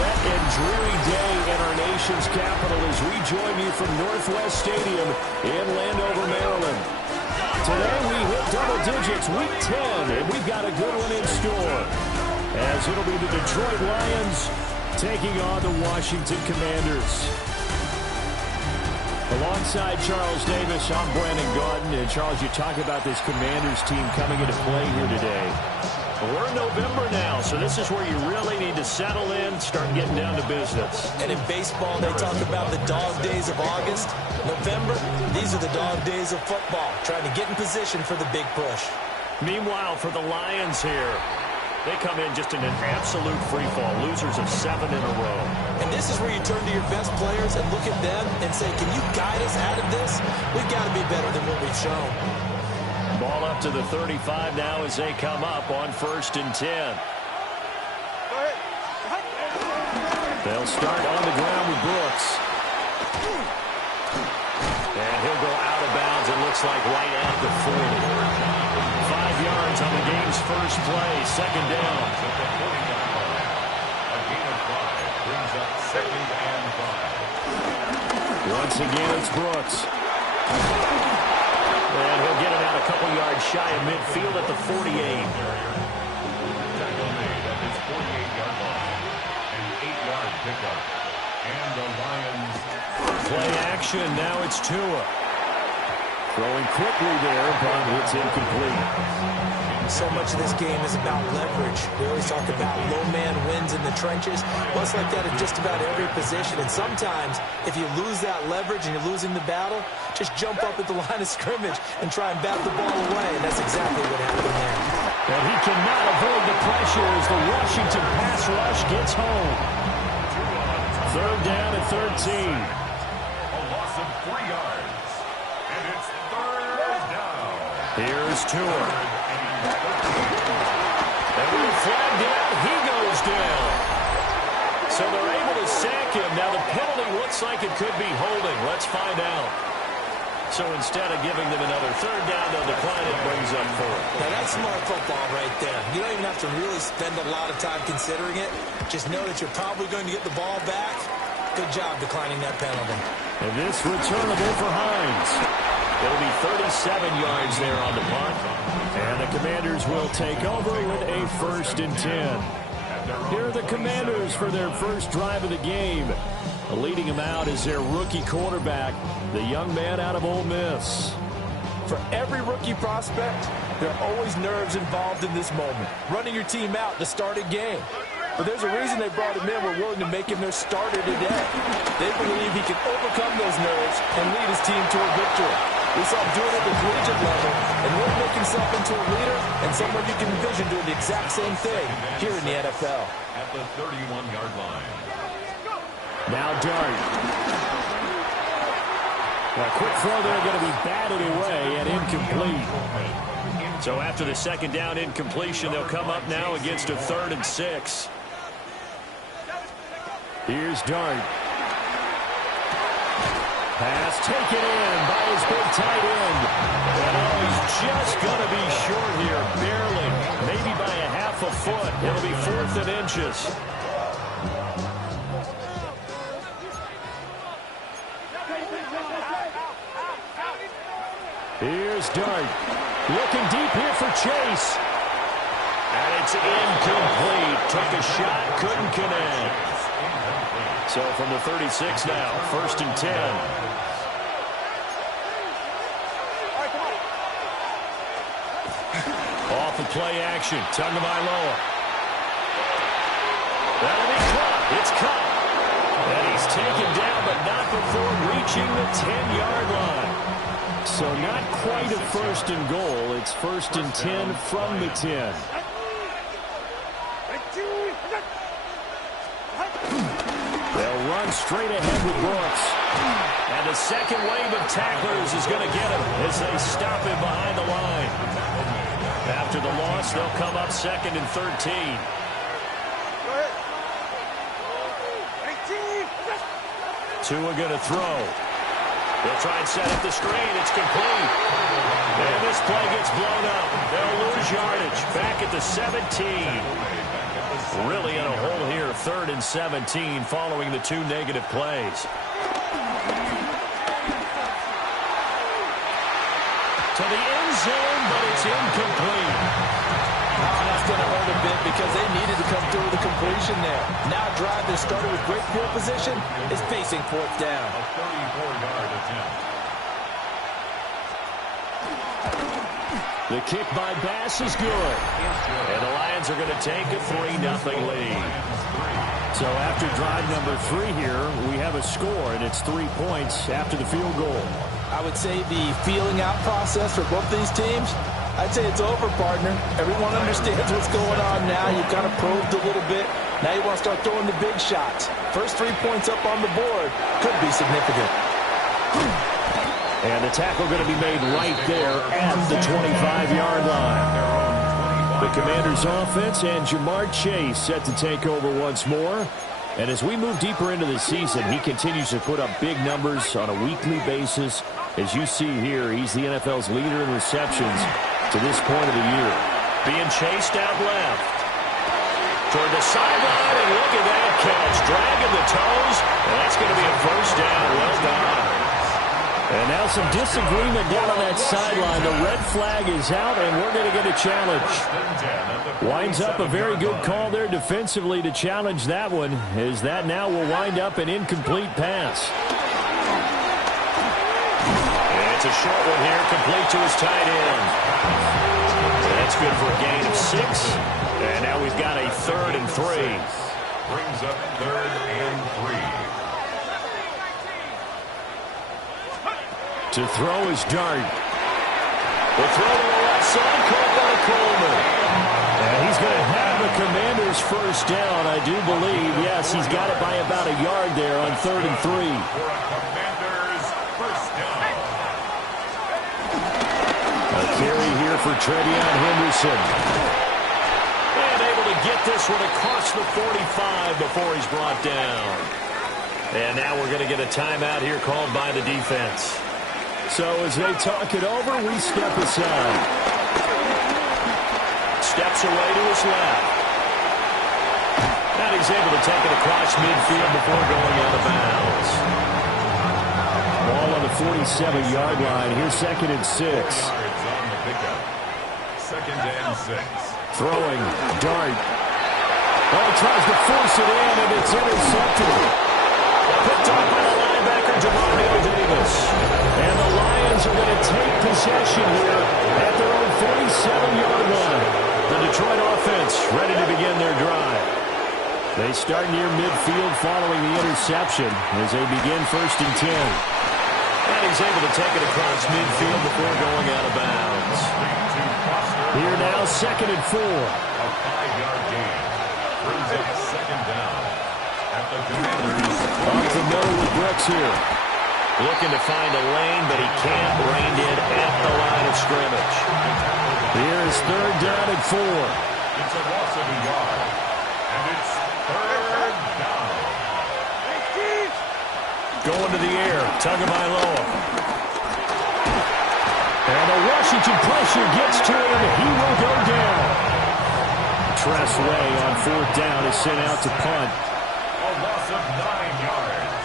wet and dreary day in our nation's capital as we join you from Northwest Stadium in Landover, Maryland. Today we hit double digits, week 10, and we've got a good one in store, as it'll be the Detroit Lions taking on the Washington Commanders. Alongside Charles Davis, I'm Brandon Gaudin. And Charles, you talk about this Commanders team coming into play here today. We're in November now, so this is where you really need to settle in, start getting down to business. And in baseball, they talk about the dog days of August. November, these are the dog days of football, trying to get in position for the big push. Meanwhile, for the Lions here, they come in just in an absolute free-fall, losers of 7 in a row. And this is where you turn to your best players and look at them and say, can you guide us out of this? We've got to be better than what we've shown. Ball up to the 35 now as they come up on 1st and 10. They'll start on the ground with Brooks. And he'll go out of bounds, it looks like right at the 40. 5 yards on the game's first play, 2nd down. Once again, it's Brooks. And he'll get it out a couple yards shy of midfield at the 48. Tackle made at his 48-yard line. An 8-yard pickup. And the Lions. Play action, now it's Tua. Throwing quickly there, but it's incomplete. So much of this game is about leverage. We always talk about low man wins in the trenches. Well, it's like that at just about every position. And sometimes, if you lose that leverage and you're losing the battle, just jump up at the line of scrimmage and try and bat the ball away. And that's exactly what happened there. And he cannot avoid the pressure as the Washington pass rush gets home. 3rd down at 13. A loss of 3 yards. And it's 3rd down. Here's Tua. And with a flag down, he goes down. So they're able to sack him. Now the penalty looks like it could be holding. Let's find out. So instead of giving them another 3rd down, they'll decline it, brings up 4th. Now that's smart football right there. You don't even have to really spend a lot of time considering it. Just know that you're probably going to get the ball back. Good job declining that penalty. And this returnable for Hines. It'll be 37 yards there on the punt. And the Commanders will take over with a 1st and 10. Here are the Commanders for their first drive of the game. Leading them out is their rookie quarterback, the young man out of Ole Miss. For every rookie prospect, there are always nerves involved in this moment. Running your team out to start a game. But there's a reason they brought him in. We're willing to make him their starter today. They believe he can overcome those nerves and lead his team to a victory. We saw him doing it at the collegiate level and really make himself into a leader and someone you can envision doing the exact same thing here in the NFL. At the 31-yard line. Now Dart. A quick throw there going to be batted away and incomplete. So after the 2nd down incompletion, they'll come up now against a 3rd and 6. Here's Dart. Pass taken in by his big tight end. And he's just going to be short here, barely. Maybe by a half a foot. It'll be 4th and inches. Here's Dart. Looking deep here for Chase. And it's incomplete. Took a shot, couldn't connect. So from the 36 now, 1st and 10. Off the play action, Tagovailoa. That'll be caught. It's caught. And he's taken down, but not before reaching the 10-yard line. So not quite a 1st and goal. It's 1st and 10 from the 10. They'll run straight ahead with Brooks. And the second wave of tacklers is going to get him as they stop him behind the line. After the loss, they'll come up 2nd and 13. Tua going to throw. They'll try and set up the screen. It's complete. And this play gets blown up. They'll lose yardage. Back at the 17. Really in a hole here, 3rd and 17 following the 2 negative plays. To the end zone, but it's incomplete. That's going to hurt a bit because they needed to come through with a completion there. Now a drive that started with great field position is facing 4th down. A 34-yard attempt. The kick by Bass is good. And the Lions are going to take a 3-0 lead. So after drive number 3 here, we have a score, and it's 3 points after the field goal. I would say the feeling out process for both these teams, I'd say it's over, partner. Everyone understands what's going on now. You've kind of probed a little bit. Now you want to start throwing the big shots. First 3 points up on the board could be significant. And the tackle going to be made right there at the 25-yard line. The Commanders' offense and Ja'Marr Chase set to take over once more. And as we move deeper into the season, he continues to put up big numbers on a weekly basis. As you see here, he's the NFL's leader in receptions to this point of the year. Being chased out left. Toward the sideline, and look at that catch. Dragging the toes, and that's going to be a 1st down. Well done. And now some disagreement down on that sideline. The red flag is out, and we're going to get a challenge. Winds up a very good call there defensively to challenge that one, as that now will wind up an incomplete pass. And it's a short one here, complete to his tight end. That's good for a gain of 6. And now we've got a 3rd and 3. Brings up 3rd and 3. To throw is Dart. The throw to the left side, caught by Coleman. And he's going to have the Commanders' 1st down, I do believe. Yes, he's got it by about a yard there on 3rd and 3. For a Commanders' 1st down. A carry here for Trevion Henderson. And able to get this one across the 45 before he's brought down. And now we're going to get a timeout here called by the defense. So as they talk it over, we step aside. Steps away to his left. And he's able to take it across midfield before going out of bounds. Ball on the 47-yard line. Here's 2nd and 6. Yards on the pickup. 2nd and 6. Throwing. Dart. Oh, tries to force it in, and it's intercepted. Picked off by the linebacker, Demario Davis. And the Lions are going to take possession here at their own 47-yard line. The Detroit offense ready to begin their drive. They start near midfield following the interception as they begin 1st and 10. And he's able to take it across midfield before going out of bounds. Here now, 2nd and 4. A 5-yard gain. Brings up 2nd down. At the Commanders. Off the middle with Brooks here. Looking to find a lane, but he can't. Reined in at the line of scrimmage. Here is 3rd down and 4. It's a loss of a yard. And it's 3rd down. Going to the air. Tagovailoa. And the Washington pressure gets to him. He will go down. Tress Way on 4th down is sent out to punt. A loss of 9 yards.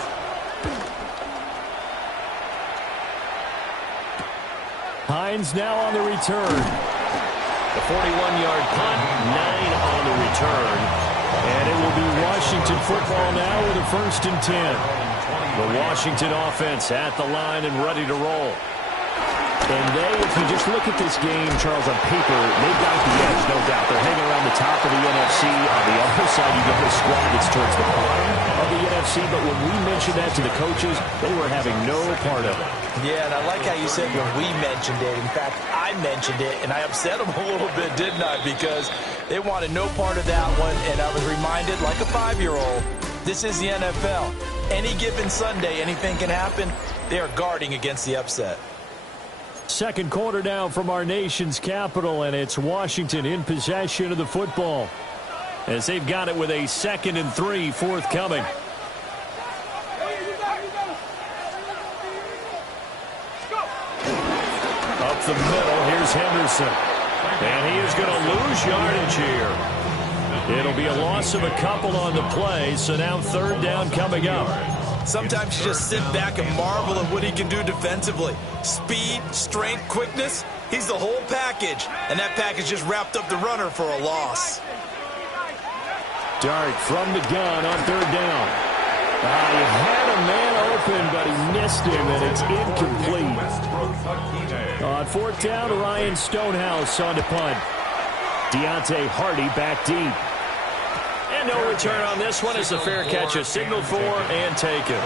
Hines now on the return. The 41-yard punt, 9 on the return. And it will be Washington football now with a 1st and 10. The Washington offense at the line and ready to roll. And they, if you just look at this game, Charles, on paper, they've got the edge, no doubt. They're hanging around the top of the NFC. On the other side, you got a squad that's towards the bottom of the NFC. But when we mentioned that to the coaches, they were having no part of it. Yeah, and I like how you said when we mentioned it. In fact, I mentioned it, and I upset them a little bit, didn't I? Because they wanted no part of that one, and I was reminded, like a 5-year-old, this is the NFL. Any given Sunday, anything can happen. They are guarding against the upset. 2nd quarter now from our nation's capital, and it's Washington in possession of the football as they've got it with a 2nd and 3 forthcoming. Up the middle, here's Henderson. And he is going to lose yardage here. It'll be a loss of a couple on the play, so now third down coming up. Sometimes you just sit back and marvel at what he can do defensively. Speed, strength, quickness, he's the whole package. And that package just wrapped up the runner for a loss. Dart from the gun on third down. He had a man open, but he missed him, and it's incomplete. On fourth down, Ryan Stonehouse on the punt. Deontay Hardy back deep. And no return on this one as the fair catch is signaled for and taken.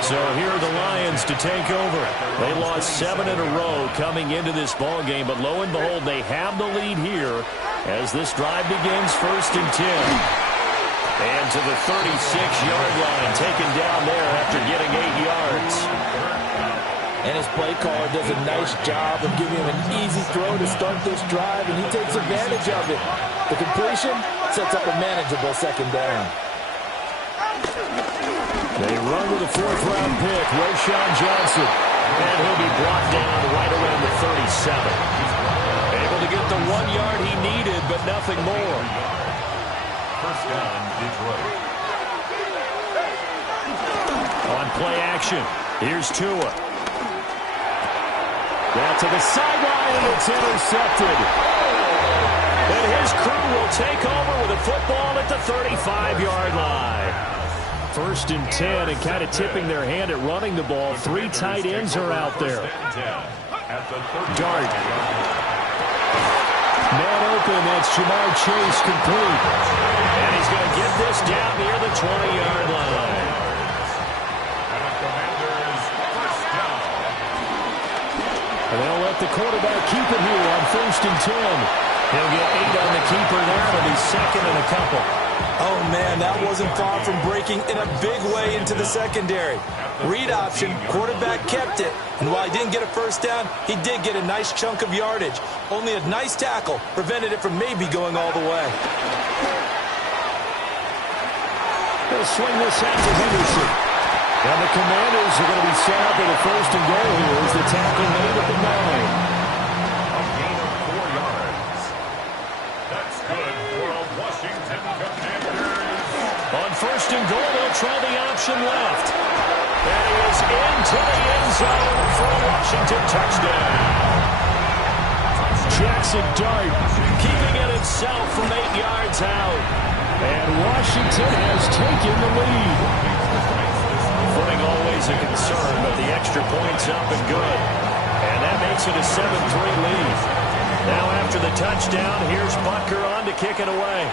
So here are the Lions to take over. They lost 7 in a row coming into this ball game, but lo and behold, they have the lead here as this drive begins, 1st and 10. And to the 36-yard line, taken down there after getting 8 yards. And his play caller does a nice job of giving him an easy throw to start this drive, and he takes advantage of it. The completion sets up a manageable second down. They run with a 4th-round pick, Roschon Johnson. And he'll be brought down right around the 37. Able to get the 1 yard he needed, but nothing more. First down, Detroit. On play action, here's Tua. Down to the sideline, and it's intercepted. And his crew will take over with a football at the 35-yard line. 1st and 10, and kind of tipping their hand at running the ball. 3 tight ends are out there. Dart. Man open, that's Jamar Chase complete. And he's going to get this down near the 20-yard line. And they'll let the quarterback keep it here on 1st and 10. He'll get 8 on the keeper there. It'll be 2nd and a couple. Oh, man, that wasn't far from breaking in a big way into the secondary. Read option, quarterback kept it, and while he didn't get a first down, he did get a nice chunk of yardage. Only a nice tackle prevented it from maybe going all the way. They'll swing this out to Henderson. And the Commanders are going to be set up with a 1st and goal here as the tackle made at the 9. A gain of 4 yards. That's good for a Washington Commanders. On 1st and goal, they'll try the option left. And he is into the end zone for a Washington touchdown. Jackson Dart keeping it himself from 8 yards out. And Washington has taken the lead. Footing always a concern, but the extra point's up and good. And that makes it a 7-3 lead. Now after the touchdown, here's Butker on to kick it away.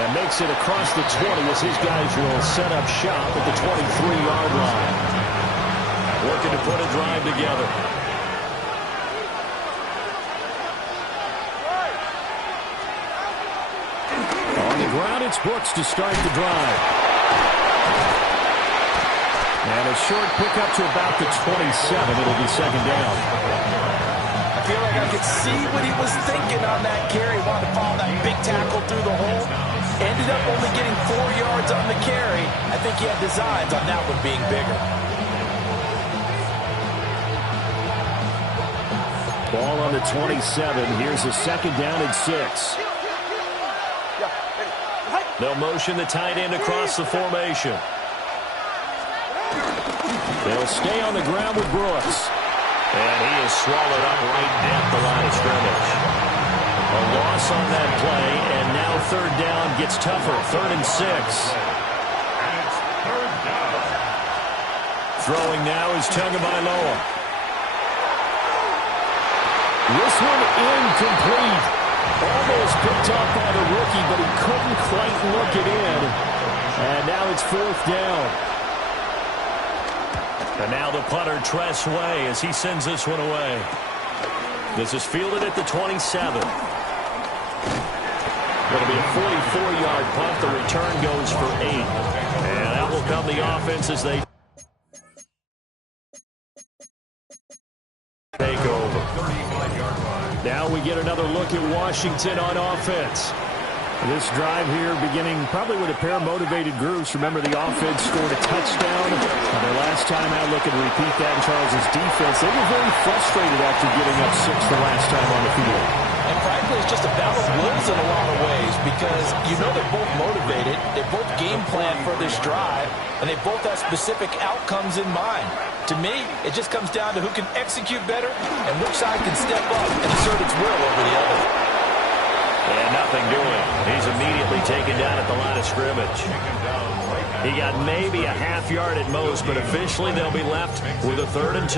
And makes it across the 20 as his guys will set up shop at the 23-yard line. Working to put a drive together. Ground, it's Brooks to start the drive. And a short pickup to about the 27. It'll be 2nd down. I feel like I could see what he was thinking on that carry. Wanted to follow that big tackle through the hole. Ended up only getting 4 yards on the carry. I think he had designs on that one being bigger. Ball on the 27. Here's a 2nd down and 6. They'll motion the tight end across the formation. They'll stay on the ground with Brooks. And he is swallowed up right at the line of scrimmage. A loss on that play, and now 3rd down gets tougher. 3rd and 6. And it's 3rd down. Throwing now is Tagovailoa. This one incomplete. Almost picked off by the rookie, but he couldn't quite look it in. And now it's 4th down. And now the punter, Tress Way, as he sends this one away. This is fielded at the 27. Going to be a 44-yard punt. The return goes for 8. And out will come the offense as they take over. Now we get another look at Washington on offense. This drive here beginning probably with a pair of motivated groups. Remember, the offense scored a touchdown. Their last time out, looking to repeat that in Charles' defense. They were very frustrated after giving up 6 the last time on the field. And frankly, it's just a battle of wills in a lot of ways because you know they're both motivated. They both game plan for this drive, and they both have specific outcomes in mind. To me, it just comes down to who can execute better and which side can step up and assert its will over the other. And nothing doing. He's immediately taken down at the line of scrimmage. He got maybe a half yard at most, but officially they'll be left with a 3rd and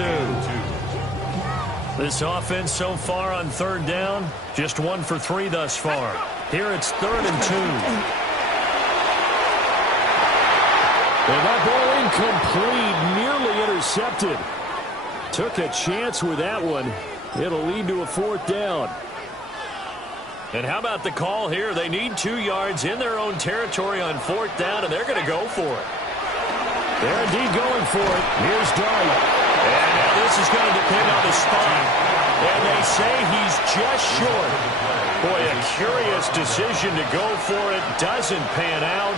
2. This offense so far on 3rd down, just 1 for 3 thus far. Here it's 3rd and 2. And that ball incomplete, nearly intercepted. Took a chance with that one. It'll lead to a 4th down. And how about the call here? They need 2 yards in their own territory on 4th down, and they're going to go for it. They're indeed going for it. Here's Dart. And now this is going to depend on the spot. And they say he's just short. Boy, a curious decision to go for it. Doesn't pan out.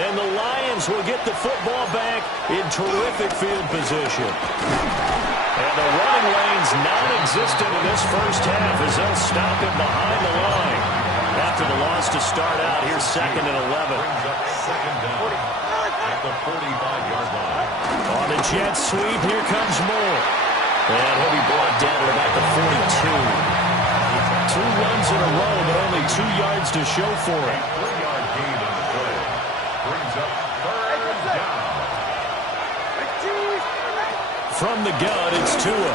And the Lions will get the football back in terrific field position. And the running lane's non-existent in this first half as they'll stop him behind the line. After the loss to start out, here's 2nd and 11. Second down at the 45-yard line. On the jet sweep, here comes Moore. And he'll be brought down at about the 42. 2 runs in a row, but only 2 yards to show for it. 3-yard gain on the play. Brings up 3rd down. From the gun, it's Tua.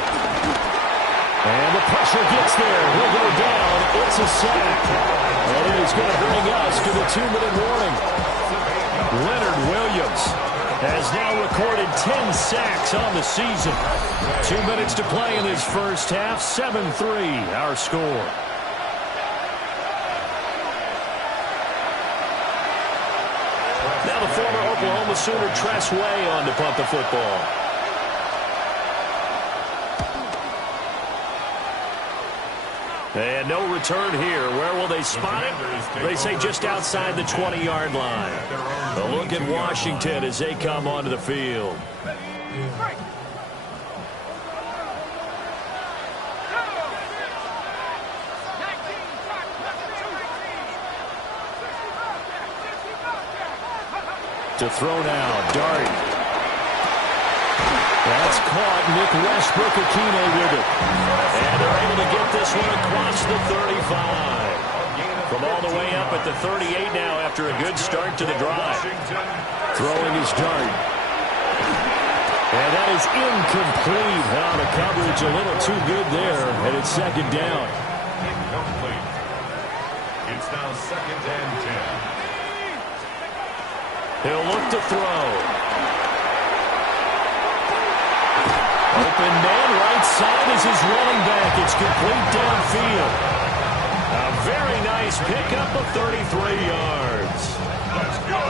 And the pressure gets there. He'll go down. It's a sack. And it is going to bring us to the 2-minute warning. Leonard Williams has now recorded 10 sacks on the season. 2 minutes to play in his first half. 7-3, our score. Now the former Oklahoma Sooner Tress Way on to punt the football. And no return here. Where will they spot it? They say just outside the 20-yard line. A look at Washington as they come onto the field. To throw now, Dart. That's caught. Nick Westbrook-Akine with it. And they're able to get this one across the 35. From all the way up at the 38 now after a good start to the drive. Throwing his Dart. And that is incomplete. Now the coverage a little too good there. And it's 2nd down. Incomplete. It's now 2nd and 10. He'll look to throw. Open man, right side is his running back. It's complete downfield. A very nice pickup of 33 yards.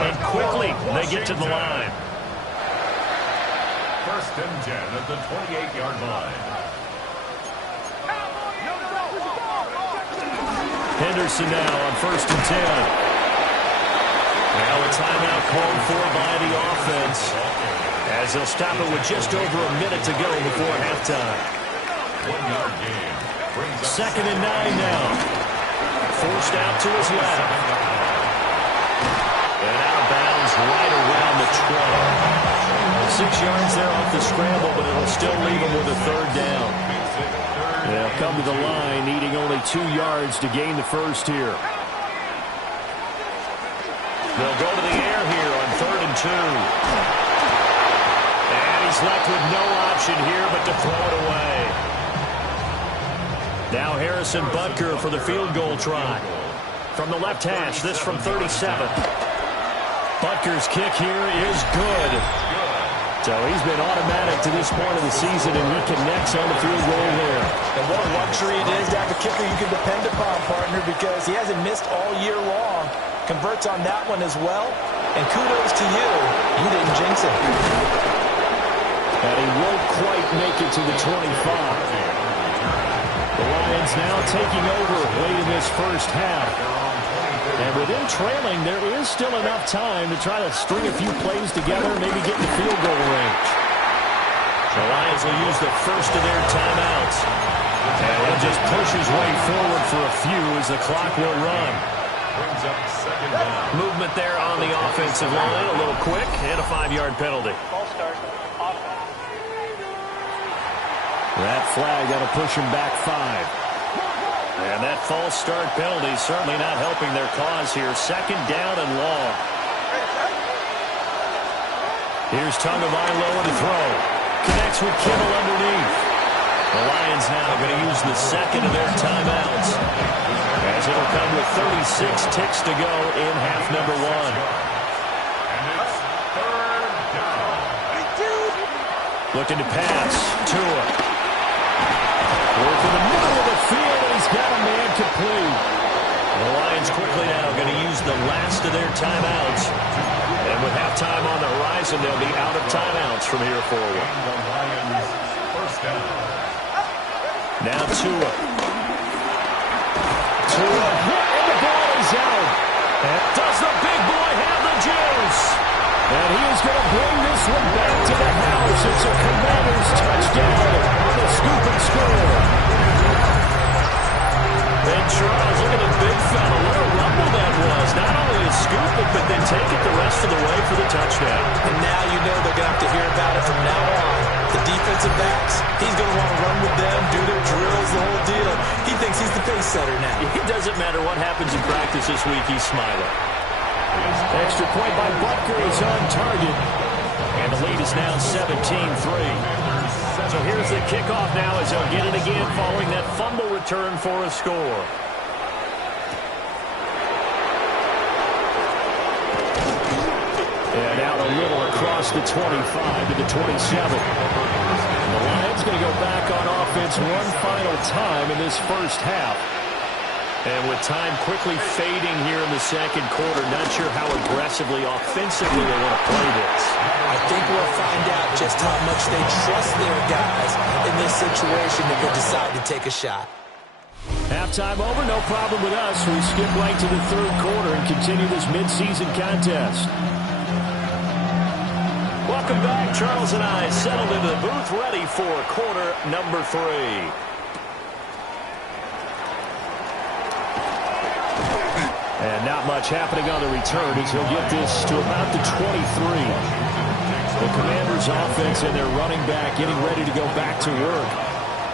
And quickly, they get to the line. 1st and 10 at the 28-yard line. Henderson now on 1st and 10. Now a timeout called for by the offense, as they'll stop it with just over a minute to go before halftime. 1-yard gain. 2nd and 9 now. Forced out to his left. And out of bounds right around the 20. 6 yards there off the scramble, but it'll still leave him with a 3rd down. They'll come to the line, needing only 2 yards to gain the first here. They'll go to the air here on 3rd and 2. And he's left with no option here but to throw it away. Now Harrison Butker for the field goal try. From the left hash, this from 37. Butker's kick here is good. So he's been automatic to this point of the season, and he connects on the field goal there. And what a luxury it is to have a kicker you can depend upon, partner, because he hasn't missed all year long. Converts on that one as well. And kudos to you. You didn't jinx it. And he won't quite make it to the 25. The Lions now taking over late in this first half. And with him trailing, there is still enough time to try to string a few plays together, maybe get in field goal range. The Lions will use the first of their timeouts. And he'll just push his way forward for a few as the clock will run. Brings up second down. Movement there on the offensive line, a little quick, and a 5-yard penalty. That flag got to push him back 5. And that false start penalty certainly not helping their cause here. Second down and long. Here's Tagovailoa to throw. Connects with Kittle underneath. The Lions now going to use the second of their timeouts, as it'll come with 36 ticks to go in half number 1. And it's third down. Looking to pass. Tua. Work in the middle of the field, and he's got a man complete. The Lions quickly now going to use the last of their timeouts. And with halftime on the horizon, they'll be out of timeouts from here forward. The Lions first down. Now Tua. Tua hit, and the ball is out. And does the big boy have the juice? And he is going to bring this one back to the house. It's a Commanders touchdown on the scoop and score. And Charles, look at the big fella. What a rumble that was. Not only a scoop it, but then take it the rest of the way for the touchdown. And now you know they're going to have to hear about it from now on. The defensive backs, he's going to want to run with them, do their drills, the whole deal. He thinks he's the pace setter now. It doesn't matter what happens in practice this week, he's smiling. Extra point by Butker is on target. And the lead is now 17-3. So here's the kickoff now as they'll get it again following that fumble return for a score. And out a little across the 25 to the 27. The Lions going to go back on offense one final time in this first half. And with time quickly fading here in the second quarter, not sure how aggressively, offensively they want to play this. I think we'll find out just how much they trust their guys in this situation if they decide to take a shot. Halftime over, no problem with us. We skip right to the third quarter and continue this midseason contest. Welcome back. Charles and I settled into the booth ready for quarter number 3. And not much happening on the return as he'll get this to about the 23. The Commanders offense and their running back getting ready to go back to work.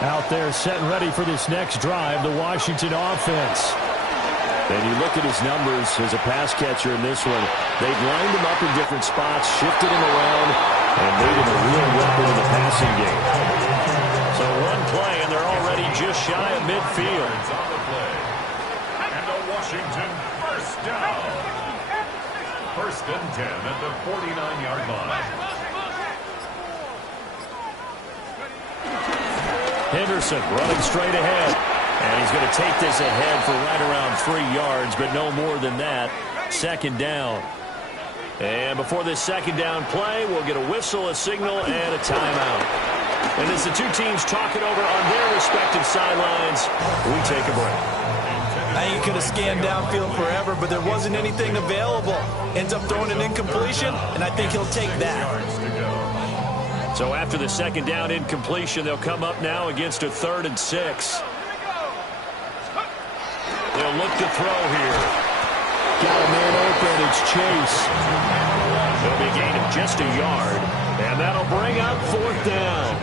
Out there set and ready for this next drive, the Washington offense. And you look at his numbers as a pass catcher in this one. They've lined him up in different spots, shifted him around, and made him a real weapon in the passing game. So one play, and they're already just shy of midfield. On the play. And a Washington first down. First and 10 at the 49-yard line. Henderson running straight ahead. And he's going to take this ahead for right around 3 yards, but no more than that. Second down. And before this second down play, we'll get a whistle, a signal, and a timeout. And as the two teams talk it over on their respective sidelines, we take a break. Now you could have scanned downfield forever, but there wasn't anything available. Ends up throwing an incompletion, and I think he'll take that. So after the second down incompletion, they'll come up now against a 3rd and 6. They'll look to throw here. Got a man open. It's Chase. It'll be a gain of just a yard, and that'll bring up 4th down.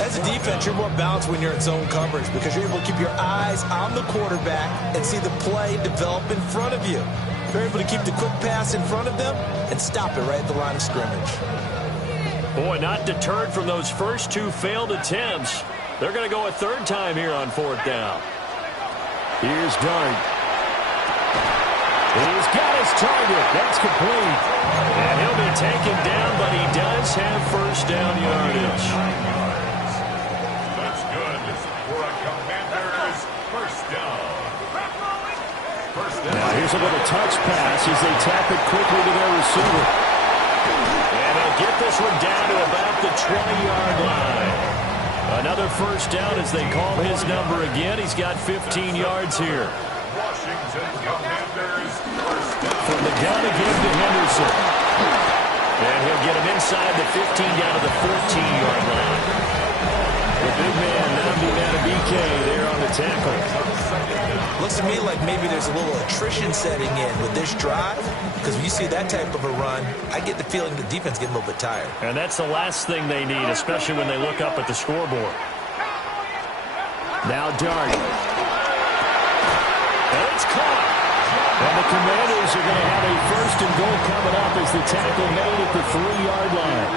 As a defense, you're more balanced when you're in zone coverage because you're able to keep your eyes on the quarterback and see the play develop in front of you. You're able to keep the quick pass in front of them and stop it right at the line of scrimmage. Boy, not deterred from those first 2 failed attempts. They're going to go a 3rd time here on 4th down. Here's Dart. He's got his target. That's complete. And he'll be taken down, but he does have first down yardage. That's good for a Commanders first down. Now here's a little touch pass as they tap it quickly to their receiver. And they'll get this one down to about the 20-yard line. Another first down as they call his number again. He's got 15 yards here. Washington Commanders From the gun again to Henderson. And he'll get him inside the 15 down to the 14-yard line. The big man, Nnamdi Madubuike, there on the tackle. Looks to me like maybe there's a little attrition setting in with this drive, because when you see that type of a run, I get the feeling the defense getting a little bit tired. And that's the last thing they need, especially when they look up at the scoreboard. Now Dart. And it's caught. And the Commanders are going to have a first and goal coming up as the tackle made at the 3-yard line.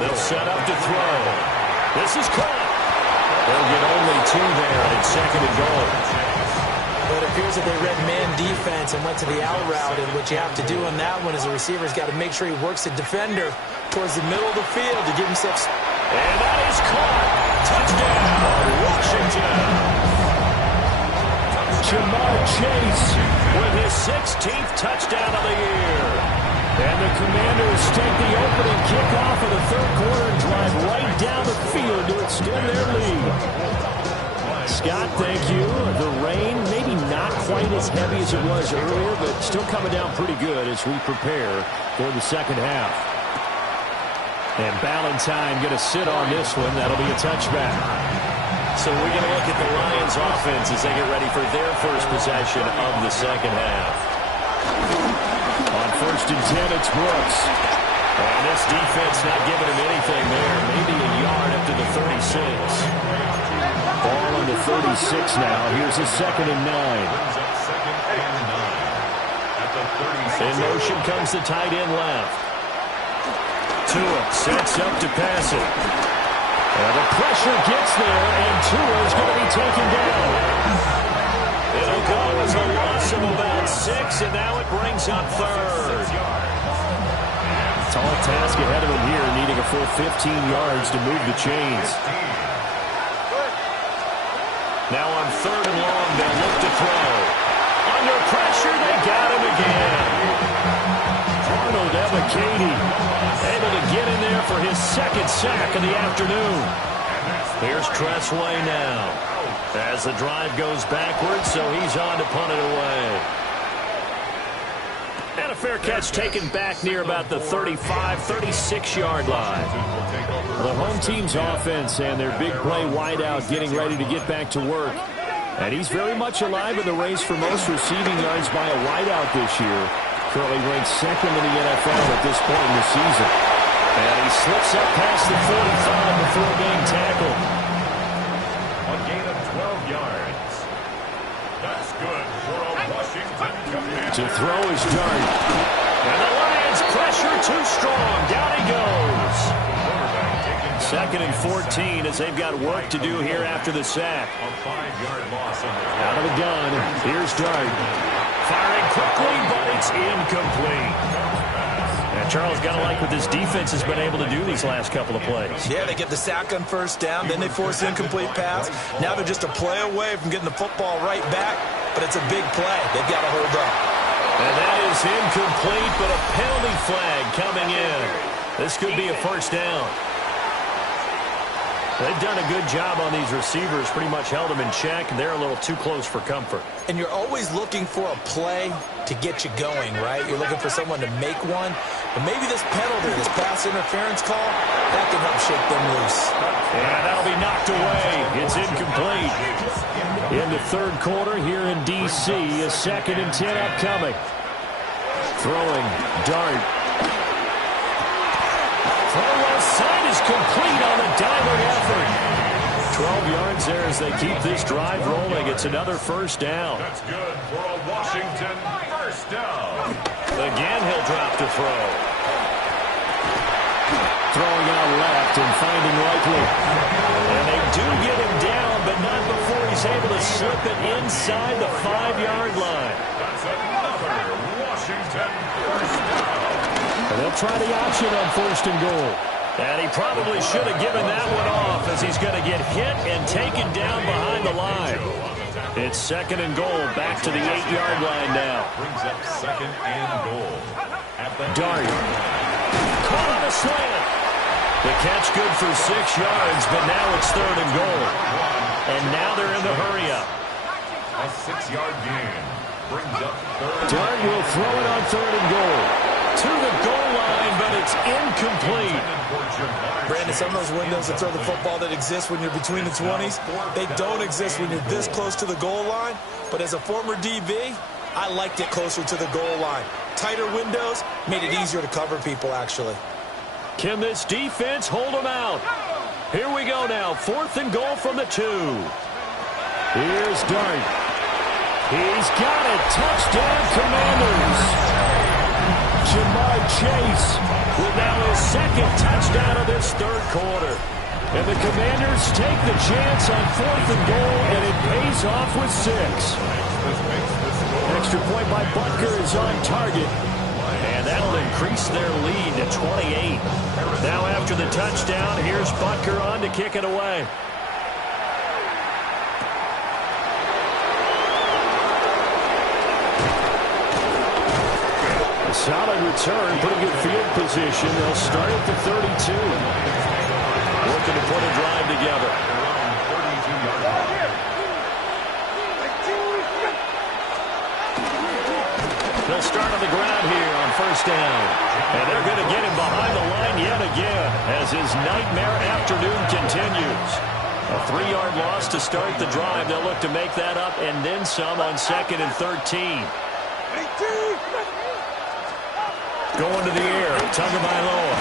They'll set up to throw. This is caught. They'll get only 2 there at second and goal. But it appears that they read man defense and went to the out route, and what you have to do on that one is the receiver's got to make sure he works the defender towards the middle of the field to give himself. And that is caught. Touchdown, Washington. Ja'Marr Chase with his 16th touchdown of the year. And the Commanders take the opening kickoff of the third quarter and drive right down the field to extend their lead. Scott, thank you. The rain, maybe not quite as heavy as it was earlier, but still coming down pretty good as we prepare for the second half. And Ballantyne going to sit on this one. That'll be a touchback. So we're going to look at the Lions offense as they get ready for their first possession of the second half. On first and 10, it's Brooks. And this defense not giving him anything there. Maybe a yard up to the 36. Ball on the 36 now. Here's a second and 9. In motion comes the tight end left. Tua sets up to pass it. And the pressure gets there, and Tua is going to be taken down. It'll go as a loss of about 6, and now it brings up third. Tall task ahead of him here, needing a full 15 yards to move the chains. Now on third and long, they'll look to throw. Under pressure, they got him again. Arnold Ebiketie able to get in there for his second sack of the afternoon. Here's Tressway now as the drive goes backwards, so he's on to punt it away. And a fair catch taken back near about the 35, 36-yard line. The home team's offense and their big play wideout getting ready to get back to work. And he's very much alive in the race for most receiving yards by a wideout this year. Currently ranked second in the NFL at this point in the season. And he slips up past the 45 before being tackled. A gain of 12 yards. That's good for a Washington Commander. To throw is Dart. And the Lions pressure too strong. Down he goes. Second and 14 as they've got work to do here after the sack. A 5-yard loss on the out of the gun. Here's Dart. Firing quickly, but it's incomplete. And Charles, got to like what this defense has been able to do these last couple of plays. Yeah, they get the sack on first down, then they force the incomplete pass. Now they're just a play away from getting the football right back, but it's a big play. They've got to hold up. And that is incomplete, but a penalty flag coming in. This could be a first down. They've done a good job on these receivers, pretty much held them in check, and they're a little too close for comfort. And you're always looking for a play to get you going, right? You're looking for someone to make one. But maybe this penalty, this pass interference call, that can help shake them loose. And that'll be knocked away. It's incomplete. In the third quarter here in D.C., a second and 10 upcoming. Throwing, Dart. Throw left side is complete on the diving effort. 12 yards there as they keep this drive rolling. It's another first down. That's good for a Washington first down. Again, he'll drop to throw. Throwing out left and finding Likely. And they do get him down, but not before he's able to slip it inside the 5-yard line. That's another Washington first down. And they'll try the option on first and goal. And he probably should have given that one off as he's going to get hit and taken down behind the line. It's second and goal, back to the 8-yard line now. Brings up second and goal. Dart. Caught on a slant. The catch good for 6 yards, but now it's third and goal. And now they're in the hurry up. A 6-yard gain. Brings up third. Dart will throw it on 3rd and goal. To the goal line, but it's incomplete. Brandon, some of those windows to throw the football that exist when you're between the 20s, they don't exist when you're this close to the goal line. But as a former DB, I liked it closer to the goal line. Tighter windows made it easier to cover people, actually. Can this defense hold them out? Here we go now. 4th and goal from the 2. Here's Dart. He's got it. Touchdown, Commanders. Jamar Chase with now his 2nd touchdown of this 3rd quarter. And the Commanders take the chance on 4th and goal, and it pays off with 6. Extra point by Butker is on target. And that'll increase their lead to 28. Now after the touchdown, here's Butker on to kick it away. A solid return, pretty good field position. They'll start at the 32. Looking to put a drive together. They'll start on the ground here on 1st down. And they're going to get him behind the line yet again as his nightmare afternoon continues. A 3-yard loss to start the drive. They'll look to make that up and then some on 2nd and 13. Going to the air. Tagovailoa.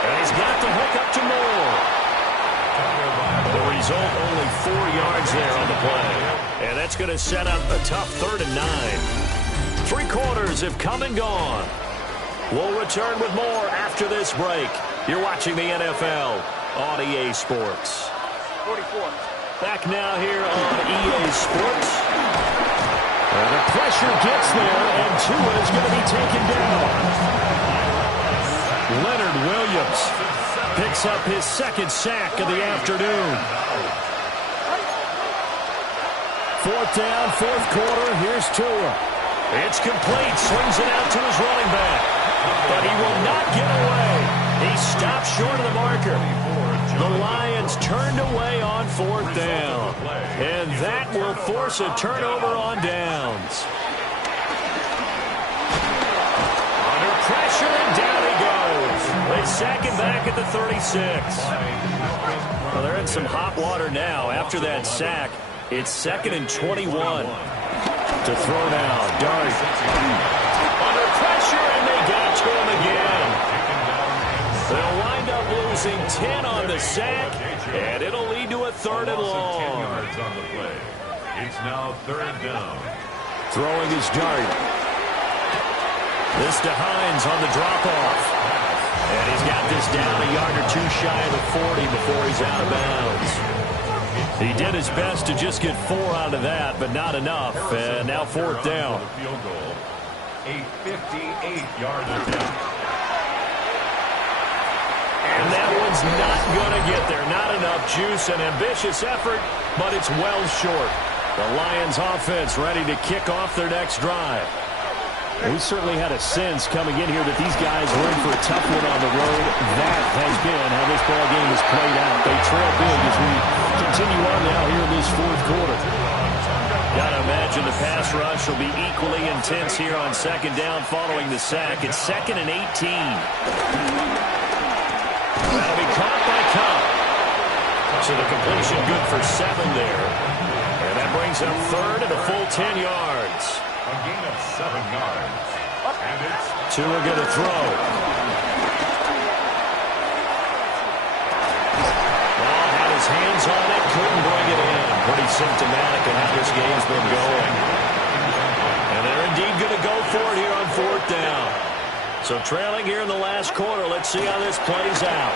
And he's got the hook up to Moore. The result, only 4 yards there on the play. And that's going to set up a tough 3rd and 9. 3 quarters have come and gone. We'll return with more after this break. You're watching the NFL on EA Sports. 44. Back now here on EA Sports. And the pressure gets there, and Tua is going to be taken down. Leonard Williams picks up his 2nd sack of the afternoon. 4th down, 4th quarter. Here's Tua. It's complete. Swings it out to his running back. But he will not get away. He stops short of the marker. The Lions turned away on 4th down. And that will force a turnover on downs. Under pressure, and down he goes. They sack him back at the 36. Well, they're in some hot water now. After that sack, it's 2nd and 21. To throw now, Dart. Under pressure, and they got to him again. They'll wind up losing 10 on the sack, and it'll lead to a 3rd and long. On the play. It's now 3rd down. Throwing his Dart. This to Hines on the drop-off. And he's got this down a yard or 2 shy of the 40 before he's out of bounds. He did his best to just get 4 out of that, but not enough. And now 4th down. Field goal. A 58-yard attempt. And that one's not going to get there. Not enough juice. An ambitious effort, but it's well short. The Lions offense ready to kick off their next drive. We certainly had a sense coming in here that these guys were in for a tough one on the road. That has been how this ball game has played out. They trail big as we continue on now here in this 4th quarter. Got to imagine the pass rush will be equally intense here on 2nd down following the sack. It's 2nd and 18. That'll be caught by Cobb. So the completion good for 7 there. And that brings up 3rd and a full 10 yards. A gain of 7 yards. And it's Tua going to throw. Ball had his hands on it, couldn't bring it in. Pretty symptomatic of how this game's been going. And they're indeed going to go for it here on 4th down. So trailing here in the last quarter, let's see how this plays out.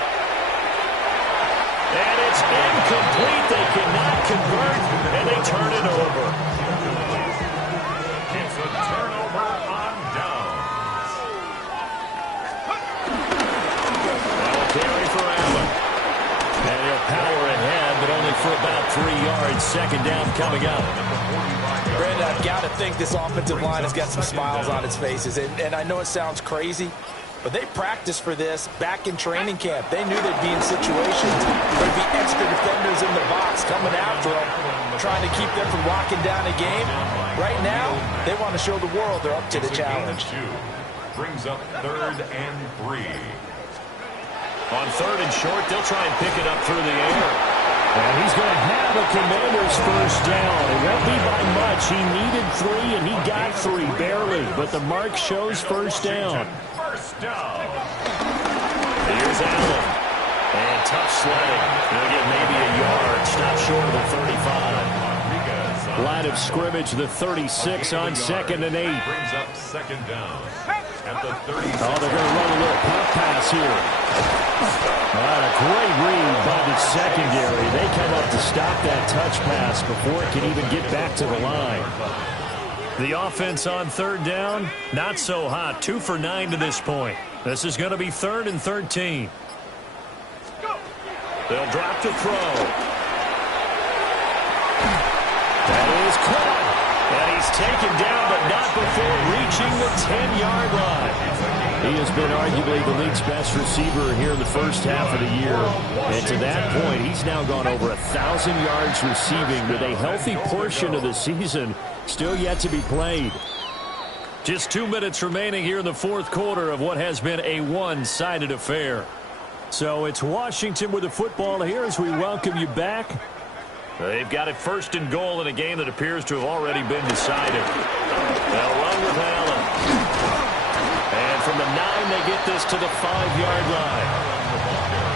And it's incomplete. They cannot convert, and they turn it over. It's a turnover on downs. That'll carry for Allen. And he'll power ahead, but only for about 3 yards. 2nd down coming up. Brandon, I've got to think this offensive line has got some smiles on its faces. And I know it sounds crazy, but they practiced for this back in training camp. They knew they'd be in situations where there'd be extra defenders in the box coming after them. trying to keep them from locking down a game. Right now, they want to show the world they're up to the challenge. Brings up 3rd and 3. On 3rd and short, they'll try and pick it up through the air. And he's going to have a Commanders first down. It won't be by much. He needed 3, and he got 3, barely. But the mark shows first down. First down. Here's Allen. And tough sledding. He'll get maybe a yard. Stop short of the 35. Line of scrimmage, the 36 on 2nd and 8. Brings up 2nd down at the 36. Oh, they're going to run a little pop pass here. A great read by the secondary. They come up to stop that touch pass before it can even get back to the line. The offense on 3rd down, not so hot. 2 for 9 to this point. This is going to be 3rd and 13. They'll drop to throw. That is caught. And he's taken down, but not before reaching the 10-yard line. He has been arguably the league's best receiver here in the first half of the year. And to that point, he's now gone over 1,000 yards receiving with a healthy portion of the season still yet to be played. Just 2 minutes remaining here in the 4th quarter of what has been a one-sided affair. So it's Washington with the football here as we welcome you back. They've got it 1st and goal in a game that appears to have already been decided. They'll run with Allen. And from the 9, they get this to the 5-yard line.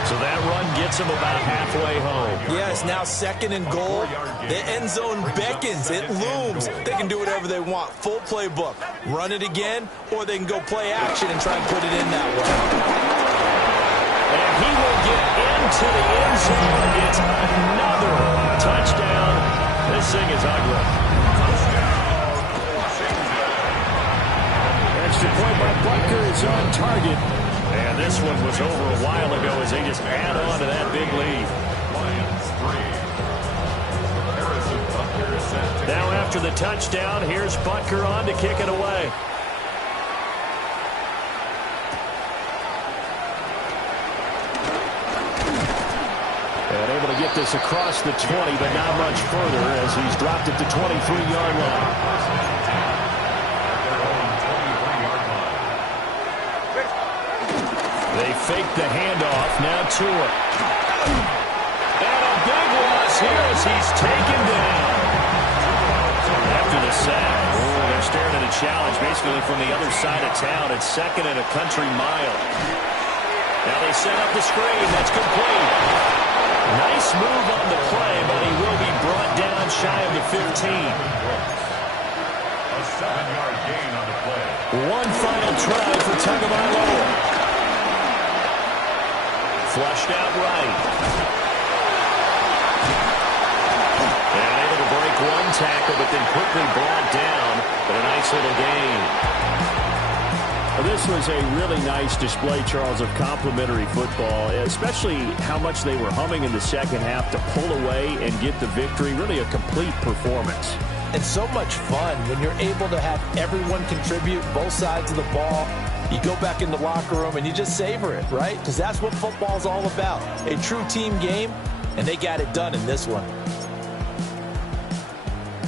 So that run gets them about halfway home. Yeah, it's now 2nd and goal. The end zone beckons. It looms. They can do whatever they want. Full playbook. Run it again, or they can go play action and try and put it in that way. And he will get into the end zone. It's another touchdown. This thing is ugly. Extra point by Butker is on target. And this one was over a while ago as they just add on to that big lead. Now after the touchdown, here's Butker on to kick it away. And able to get this across the 20, but not much further as he's dropped it to 23-yard line. They fake the handoff, now Tua. And a big loss here as he's taken down. After the sack, they're staring at a challenge basically from the other side of town. It's 2nd and a country mile. Now they set up the screen. That's complete. Nice move on the play, but he will be brought down shy of the 15. A 7-yard gain on the play. One final try for Tagovailoa. Flushed out right. And able to break one tackle, but then quickly brought down. But a nice little gain. This was a really nice display, Charles, of complimentary football, especially how much they were humming in the second half to pull away and get the victory. Really a complete performance. It's so much fun when you're able to have everyone contribute, both sides of the ball. You go back in the locker room and you just savor it, right? Because that's what football's all about. A true team game, and they got it done in this one.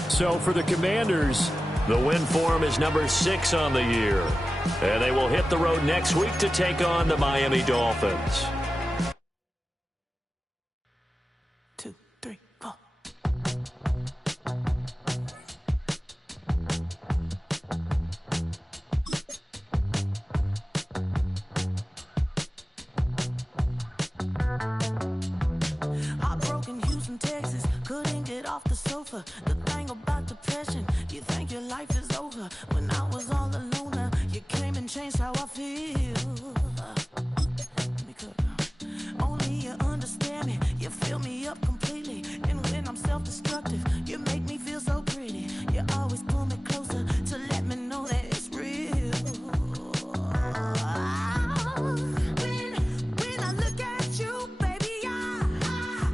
So for the Commanders, the win for them is number 6 on the year. And they will hit the road next week to take on the Miami Dolphins. 2, 3, 4. Heartbroken Houston, Texas, couldn't get off the sofa. The thing about depression, you think your life is over. When I was all alone, you came and changed how I feel. Let me cook now. Only you understand me, you fill me up completely. And when I'm self-destructive, you make me feel so pretty. You always pull me closer to let me know that it's real. When I look at you, baby, I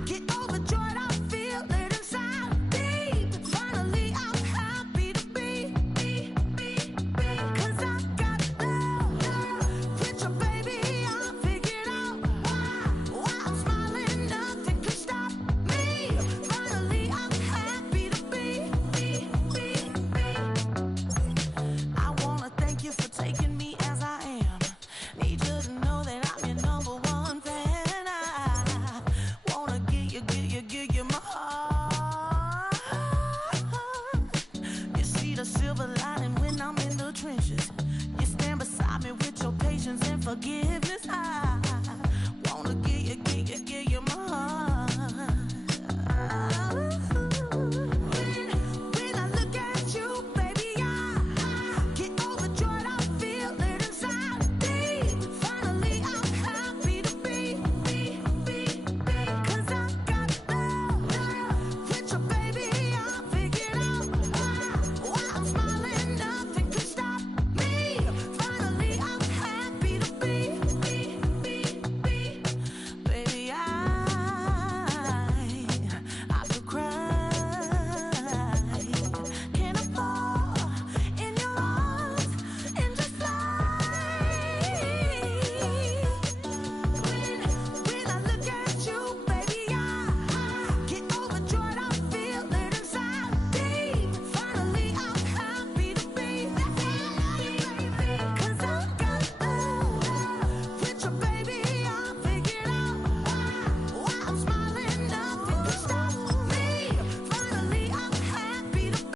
get overjoyed. I feel it inside deep. Finally, I'm happy to be. 'Cause I got love with your baby. I figured out why I'm smiling. Nothing can stop forgive.